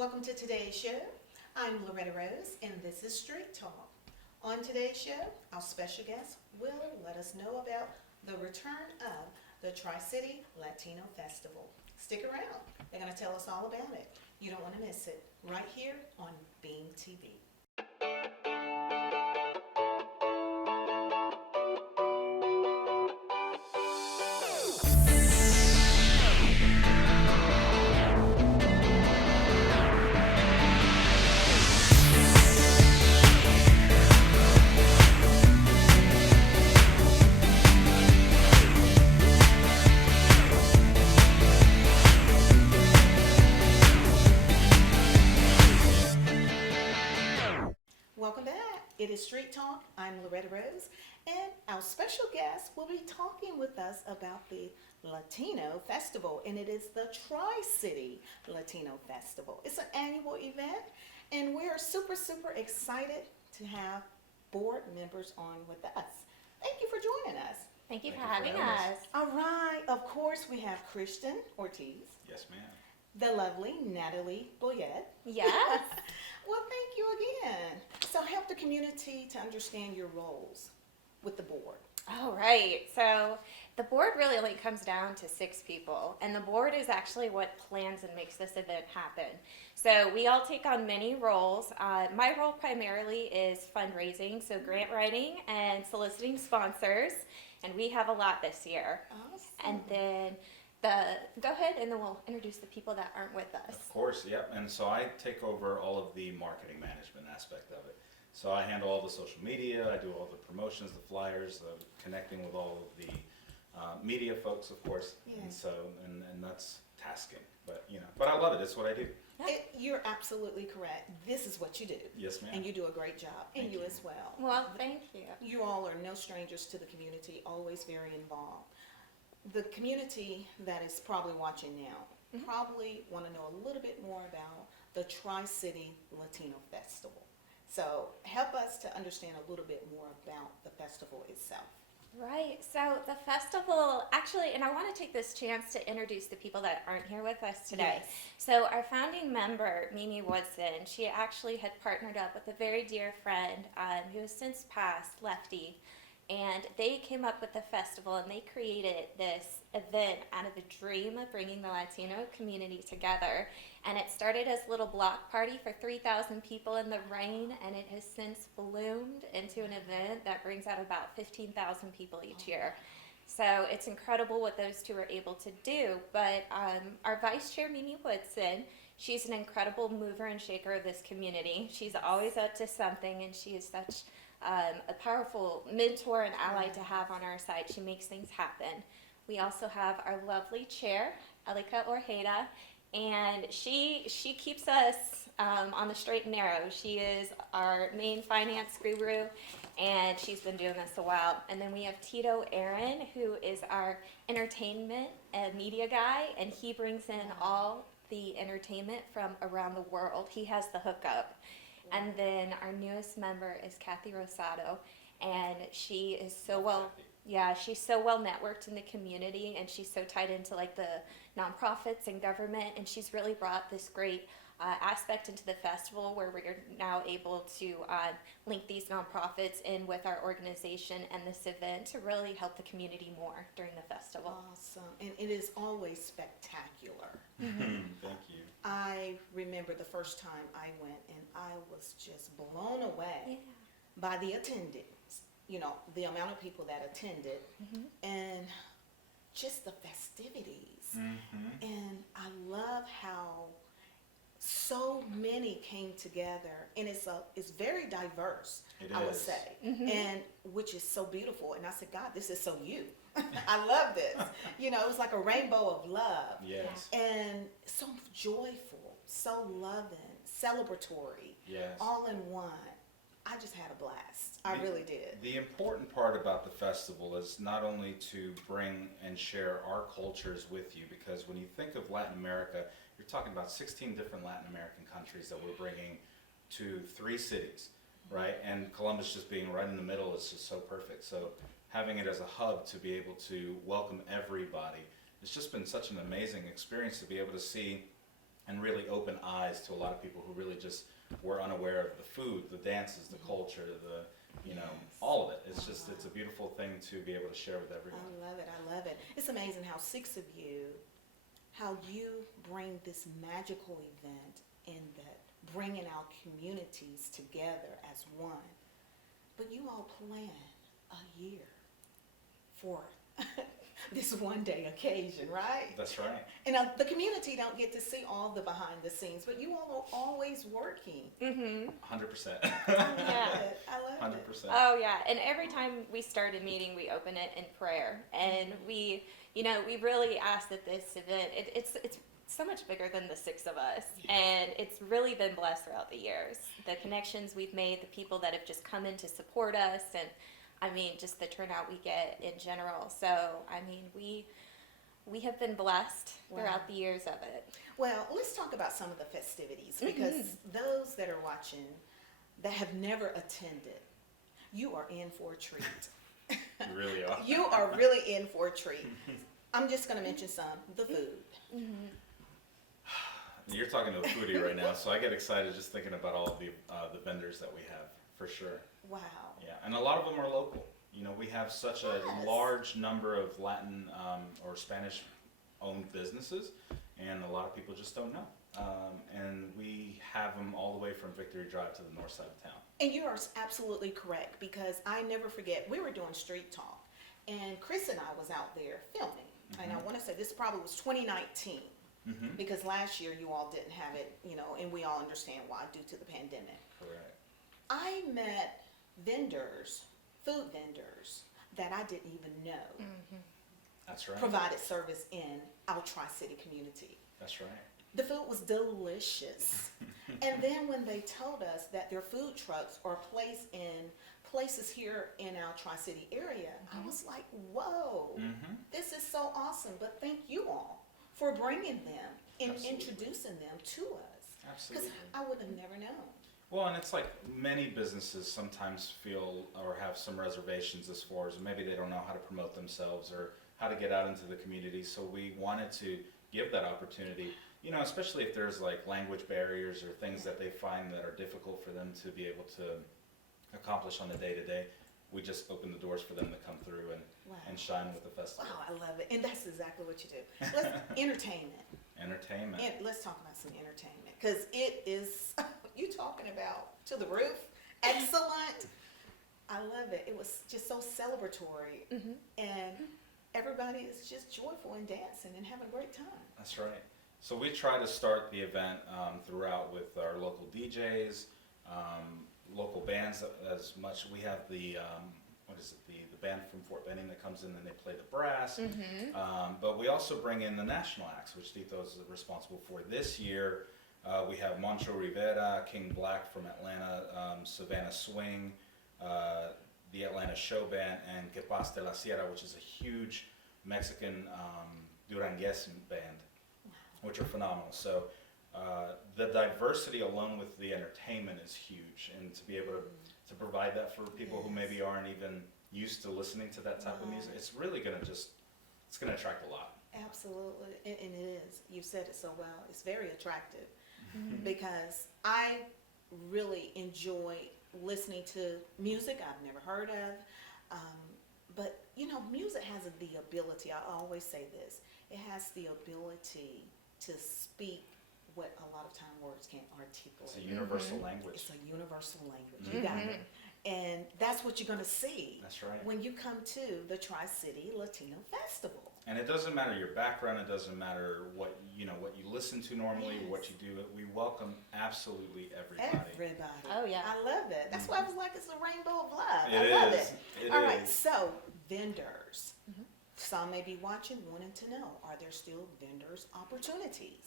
Welcome to today's show. I'm Loretta Rose, and this is Street Talk. On today's show, our special guest will let us know about the return of the Tri City Latino Festival. Stick around. They're going to tell us all about it. You don't want to miss it. Right here on Beam TV. Welcome back. It is Street Talk. I'm Loretta Rose, and our special guest will be talking with us about the Latino Festival, and it is the Tri City Latino Festival. It's an annual event, and we are super excited to have board members on with us. Thank you for joining us. Thank you for Thank you having for having us. All right, of course, we have Kristen Ortiz, Yes, ma'am. the lovely Natalie Bouyett. Yes. Well, thank you again. So help the community to understand your roles with the board. All right. So the board really only comes down to 6 people, and the board is actually what plans and makes this event happen. So we all take on many roles. My role primarily is fundraising, so grant writing and soliciting sponsors, and we have a lot this year. Awesome. And then go ahead, and then we'll introduce the people that aren't with us. Of course, yep. And so I take over all of the marketing management aspect of it. So I handle all the social media, I do all the promotions, the flyers, connecting with all of the media folks, of course. Yeah. And so, and that's tasking. But, but I love it. It's what I do. You're absolutely correct. This is what you do. Yes, ma'am. And you do a great job. And Thank you you. as well. Well, thank you. You all are no strangers to the community, always very involved. The community that is probably watching now probably want to know a little bit more about the Tri City Latino Festival. So help us to understand a little bit more about the festival itself. Right. So the festival, actually, and I want to take this chance to introduce the people that aren't here with us today. Yes. So our founding member, Mimi Woodson, she actually had partnered up with a very dear friend who has since passed, Lefty, and they came up with the festival, and they created this event out of a dream of bringing the Latino community together. And it started as a little block party for 3,000 people in the rain, and it has since bloomed into an event that brings out about 15,000 people each year. So it's incredible what those two are able to do. But our vice chair, Mimi Woodson, she's an incredible mover and shaker of this community. She's always up to something, and she is such a powerful mentor and ally to have on our side. She makes things happen. We also have our lovely chair, Elika Ortega, and she keeps us on the straight and narrow. She is our main finance guru, and she's been doing this a while. And then we have Tito Aaron, who is our entertainment and media guy, and he brings in all the entertainment from around the world. He has the hookup. And then our newest member is Cathy Rosado, and she is she's so well networked in the community, and she's so tied into like the nonprofits and government, and she's really brought this great aspect into the festival where we're now able to link these nonprofits in with our organization and this event to really help the community more during the festival. Awesome. And it is always spectacular. Thank you. I remember the first time I went, and I was just blown away Yeah. by the attendance, the amount of people that attended, and just the festivities. And I love how so many came together, and it's very diverse. It I would is. say, and which is so beautiful. And I said, God, this is so you. I love this. It was like a rainbow of love. Yes. And so joyful, so loving, celebratory, Yes. all in one. I just had a blast. I really did. The important part about the festival is not only to bring and share our cultures with you, because when you think of Latin America, you're talking about 16 different Latin American countries that we're bringing to 3 cities, right? And Columbus just being right in the middle is just so perfect. So having it as a hub to be able to welcome everybody, it's just been such an amazing experience to be able to see and really open eyes to a lot of people who really just were unaware of the food, the dances, the culture, the, you know, all of it. It's just, it's a beautiful thing to be able to share with everyone. I love it. I love it. It's amazing how six of you, how you bring this magical event in that bringing our communities together as one. But you all plan a year for this one day occasion, right? That's right. And the community don't get to see all the behind the scenes, but you all are always working. 100%. I love Yeah. it. I love it. 100%. Oh yeah, and every time we start a meeting, we open it in prayer, and we, you know, we really ask that this event, it's so much bigger than the six of us, and it's really been blessed throughout the years. The connections we've made, the people that have just come in to support us, and I mean, just the turnout we get in general. So, I mean, we have been blessed throughout the years of it. Well, let's talk about some of the festivities, because those that are watching that have never attended, you are in for a treat. You really are. You are really in for a treat. I'm just going to mention some. The food. You're talking to a foodie right now, so I get excited just thinking about all of the vendors that we have, for sure. Wow. Yeah, and a lot of them are local. You know, we have such a Yes. large number of Latin or Spanish-owned businesses, and a lot of people just don't know. And we have them all the way from Victory Drive to the north side of town. And you are absolutely correct, because I never forget, we were doing Street Talk, and Chris and I was out there filming. And I want to say this probably was 2019, because last year you all didn't have it, you know, and we all understand why, due to the pandemic. Correct. I met vendors, food vendors, that I didn't even know That's right. provided service in our Tri City community. That's right. The food was delicious. And then when they told us that their food trucks are placed in places here in our Tri City area, I was like, whoa, this is so awesome. But thank you all for bringing them and Absolutely. introducing them to us. Because Absolutely. I would have never known. Well, and it's like many businesses sometimes feel or have some reservations as far as maybe they don't know how to promote themselves or how to get out into the community. So we wanted to give that opportunity, you know, especially if there's like language barriers or things that they find that are difficult for them to be able to accomplish on the day-to-day. We just open the doors for them to come through and shine with the festival. Wow, I love it. And that's exactly what you do. Let's entertainment. Entertainment. Let's talk about some entertainment, because it is, you talking about to the roof, excellent. I love it. It was just so celebratory, and everybody is just joyful and dancing and having a great time. That's right. So we try to start the event throughout with our local DJs, local bands as much. We have the the band from Fort Benning that comes in and they play the brass. But we also bring in the national acts, which Tito is responsible for. This year, we have Moncho Rivera, King Black from Atlanta, Savannah Swing, the Atlanta Show Band, and Que Paz de la Sierra, which is a huge Mexican Duranguense band, which are phenomenal. So the diversity along with the entertainment is huge, and to be able to provide that for people who maybe aren't even used to listening to that type of music, it's really going to it's going to attract a lot. Absolutely, and it is. You said it so well. It's very attractive, because I really enjoy listening to music I've never heard of. But, you know, music has the ability, I always say this, it has the ability to speak what a lot of time words can't articulate. It's a universal language. It's a universal language. You got it. And that's what you're going to see That's right. when you come to the Tri City Latino Festival. And it doesn't matter your background. It doesn't matter what you listen to normally, or what you do. We welcome absolutely everybody. Everybody. Oh, yeah. I love it. That's why I was like, it's a rainbow of love. It I love is. it. It All right, is. so vendors. Some may be watching, wanting to know, are there still vendors opportunities?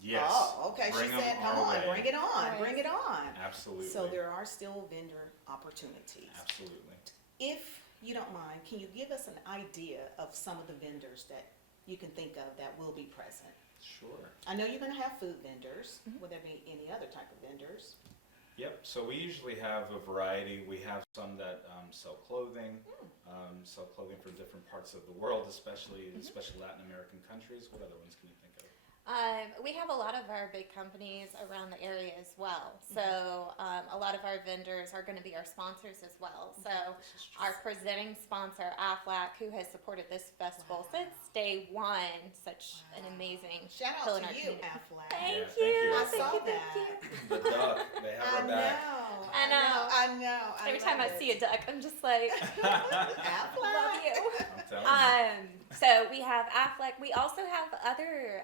Yes. Oh, okay. Bring She 'em said, our come on, way. bring it on, Right. bring it on. Absolutely. So there are still vendor opportunities. Absolutely. If you don't mind, can you give us an idea of some of the vendors that you can think of that will be present? Sure. I know you're going to have food vendors. Will there be any other type of vendors? Yep. So we usually have a variety. We have some that sell clothing, sell clothing from different parts of the world, especially Latin American countries. What other ones can you think of? We have a lot of our big companies around the area as well. So a lot of our vendors are going to be our sponsors as well. So our presenting sponsor, Aflac, who has supported this festival since day one, such an amazing Shout out pillar in to our you, community. Aflac. Thank Yeah, you. thank you. I Thank saw you, that. thank you. The duck, they have I our back. know. I know. I know. Every time I see a duck, I'm just like, Aflac. love you. I'm telling you. So we have Aflac. We also have other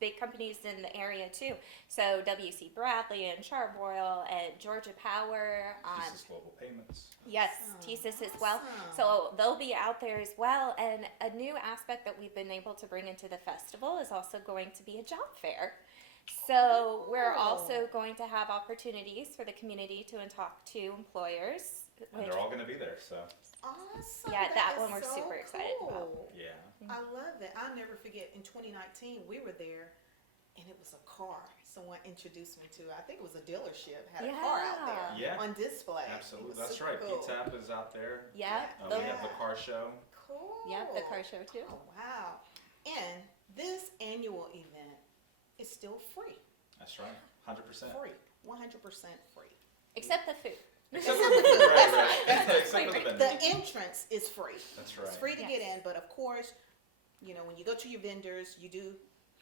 big companies in the area too. So WC Bradley and Charbroil and Georgia Power. Jesus Global Payments. Yes, Oh, TSIS as well. awesome. So they'll be out there as well. And a new aspect that we've been able to bring into the festival is also going to be a job fair. So we're Cool. also going to have opportunities for the community to talk to employers. And which- they're all going to be there, so Awesome. Yeah, that is one we're so super excited about. cool. yeah. I love it. I'll never forget in 2019 we were there and it was a car someone introduced me to. I think it was a dealership, had a car out there Yeah. on display. It Absolutely. was That's super right. cool. P-TAP is out there. Yeah. We those- have the car show. Cool. Yep, the car show too. Oh, wow. And this annual event is still free. That's right. 100%. Free. 100% free. Except the food. Except for for the the food. right, That's right. right. That's Except for the The vendors. entrance is free. That's right. It's free to get Yes. in, but of course, you know, when you go to your vendors, you do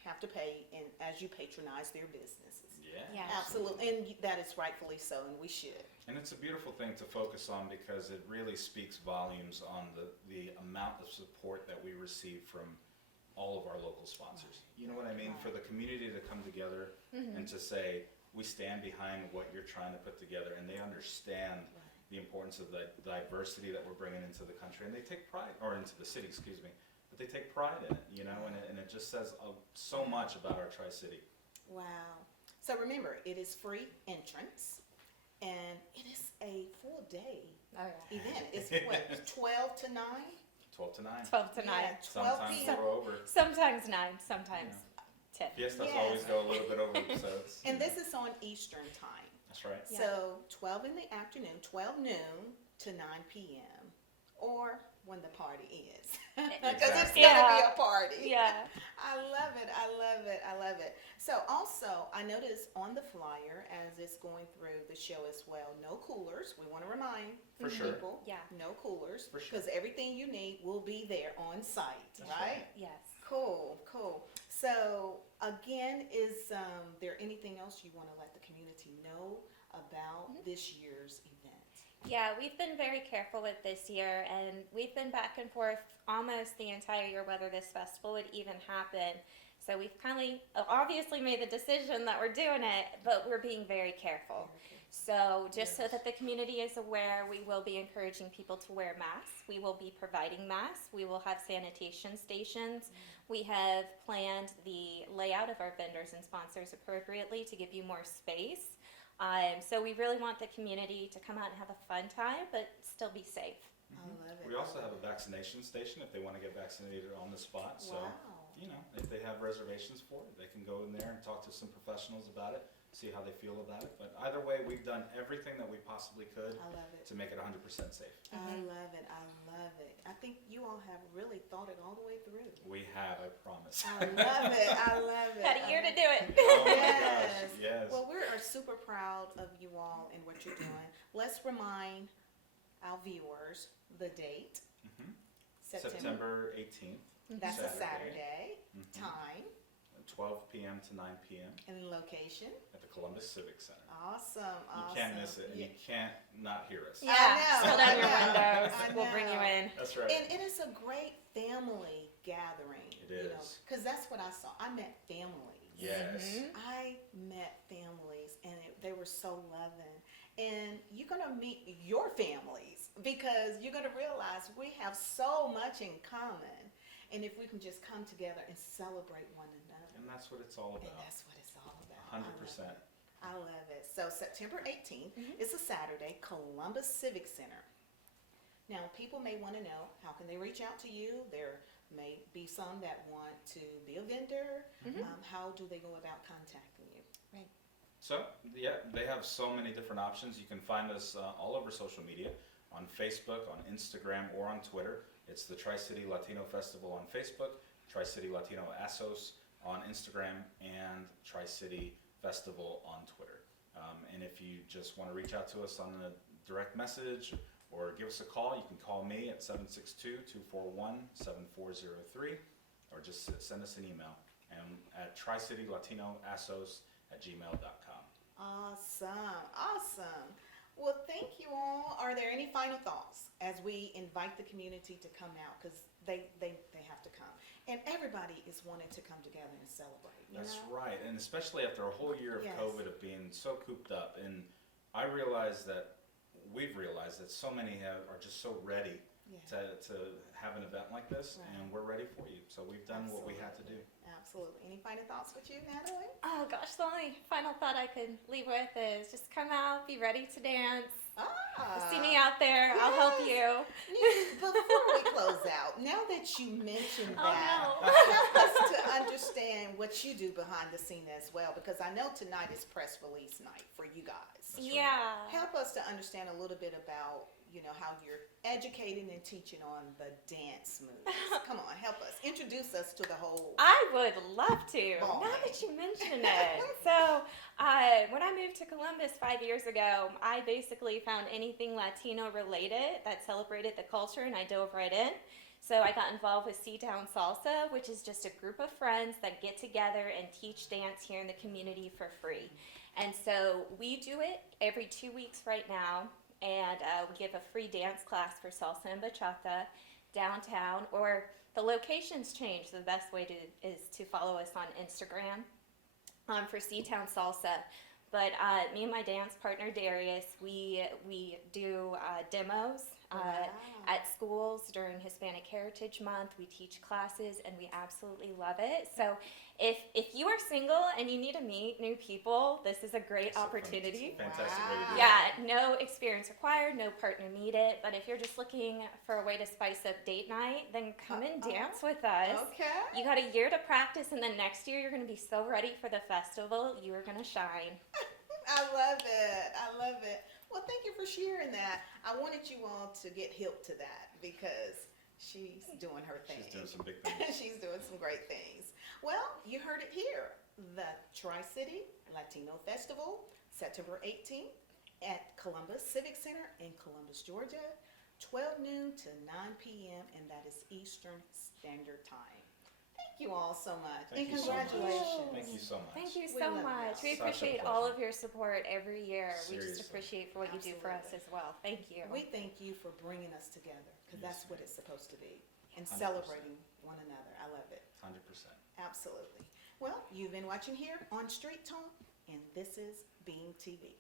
have to pay and as you patronize their businesses. Yeah. Yeah. Absolutely, and that is rightfully so, and we should. And it's a beautiful thing to focus on because it really speaks volumes on the amount of support that we receive from all of our local sponsors. You know what I mean? Right. For the community to come together and to say, we stand behind what you're trying to put together, and they understand the importance of the diversity that we're bringing into the country, and they take pride, or into the city, excuse me, but they take pride in it, you know, and it just says so much about our Tri-City. Wow. So remember, it is free entrance, and it is a full day Oh, yeah. event. It's what, 12 to 9? 12 to 9. 12 to 9. Yeah, 12 Sometimes p.m. we're over. Sometimes 9, sometimes 10. Fiestas Yes. always go a little bit over, so it's, And this is on Eastern time. that's right. Yeah. So 12 in the afternoon, 12 noon to 9 p.m. or when the party is. Because it's Exactly. going to be Yeah. a party. Yeah. I love it. I love it. I love it. So also, I noticed on the flyer as it's going through the show as well, no coolers. We want to remind For sure. people, Yeah. no coolers. For sure. Because everything you need will be there on site, That's right? right. Yes. Cool, cool. So again, is there anything else you want to let the community know about this year's event? Yeah, we've been very careful with this year, and we've been back and forth almost the entire year whether this festival would even happen. So we've kind of obviously made the decision that we're doing it, but we're being very careful. So just so that the community is aware, we will be encouraging people to wear masks. We will be providing masks. We will have sanitation stations. We have planned the layout of our vendors and sponsors appropriately to give you more space. So we really want the community to come out and have a fun time, but still be safe. I love it. We also have a vaccination station if they want to get vaccinated on the spot. So, Wow. you know, if they have reservations for it, they can go in there and talk to some professionals about it, see how they feel about it. But either way, we've done everything that we possibly could I love it. to make it 100% safe. I love it. I love it. I think you all have really thought it all the way through. We have, I promise. I love it. I love it. Had a year to do it. Oh my Yes. gosh, yes. Well, we are super proud of you all and what you're doing. Let's remind our viewers the date. Mhm. September. September 18th, That's a Saturday. Saturday. Mhm. Time 12 p.m. to 9 p.m. and location. at the Columbus Civic Center. Awesome. You Awesome. can't miss it, and Yeah. you can't not hear us. Yeah, know, slow down I your know, windows. I We'll bring you know. in. That's right. And it is a great family gathering. It you know, is. because that's what I saw. I met families. Yes. I met families and they were so loving. And you're going to meet your families because you're going to realize we have so much in common. And if we can just come together and celebrate one another. And that's what it's all And about. that's what it's all about. 100%. I love it. So September 18th is a Saturday, Columbus Civic Center. Now, people may want to know, how can they reach out to you? There may be some that want to be a vendor. How do they go about contacting you? So, yeah, they have so many different options. You can find us all over social media, on Facebook, on Instagram, or on Twitter. It's the Tri City Latino Festival on Facebook, Tri City Latino Assos on Instagram and Tri City Festival on Twitter. And if you just want to reach out to us on a direct message or give us a call, you can call me at 762-241-7403 or just send us an email at tricitylatinoassos@gmail.com. Awesome. Well, thank you all. Are there any final thoughts as we invite the community to come out? Because they have to come. And everybody is wanting to come together and celebrate. That's right, and especially after a whole year of Yes. COVID of being so cooped up, and we've realized that so many are just so ready Yeah. to have an event like this, Right. and we're ready for you. So we've done what we had to do. Absolutely. Any final thoughts with you, Natalie? Oh gosh, the only final thought I could leave with is just come out, be ready to dance. See me out there, I'll help you. Before we close out, now that you mentioned Oh, that, no. help us to understand what you do behind the scene as well, because I know tonight is press release night for you guys. That's right. Yeah. Help us to understand a little bit about, how you're educating and teaching on the dance moves. Come on, help us. Introduce us to the whole. I would love to, Boy. now that you mention it. So, when I moved to Columbus 5 years ago, I basically found anything Latino related that celebrated the culture, and I dove right in. So I got involved with C-Town Salsa, which is just a group of friends that get together and teach dance here in the community for free. And so we do it every 2 weeks right now, and we give a free dance class for salsa and bachata downtown, or the locations change. The best way is to follow us on Instagram for C-Town Salsa. But me and my dance partner Darius, we do demos Wow. at schools during Hispanic Heritage Month. We teach classes, and we absolutely love it. So if you are single and you need to meet new people, this is a great It's a opportunity. Fantastic way to do it. Yeah, no experience required, no partner needed. But if you're just looking for a way to spice up date night, then come and dance with us. Okay. You got a year to practice, and then next year you're going to be so ready for the festival. You are going to shine. I love it. Well, thank you for sharing that. I wanted you all to get hip to that because she's doing her thing. She's doing some big things. She's doing some great things. Well, you heard it here. The Tri City Latino Festival, September 18th at Columbus Civic Center in Columbus, Georgia, 12 noon to 9 p.m., and that is Eastern Standard Time. Thank you all so much. Thank and you so much. congratulations. Thank you so much. Thank you We so love much. you. We Such a appreciate pleasure. all of your support every year. We Seriously. just appreciate for what you do for us Absolutely. as well. Thank you. We thank you for bringing us together because Yes, that's what ma'am. it's supposed to be, and 100%. celebrating one another. I love it. 100%. Absolutely. Well, you've been watching here on Street Talk, and this is Beam TV.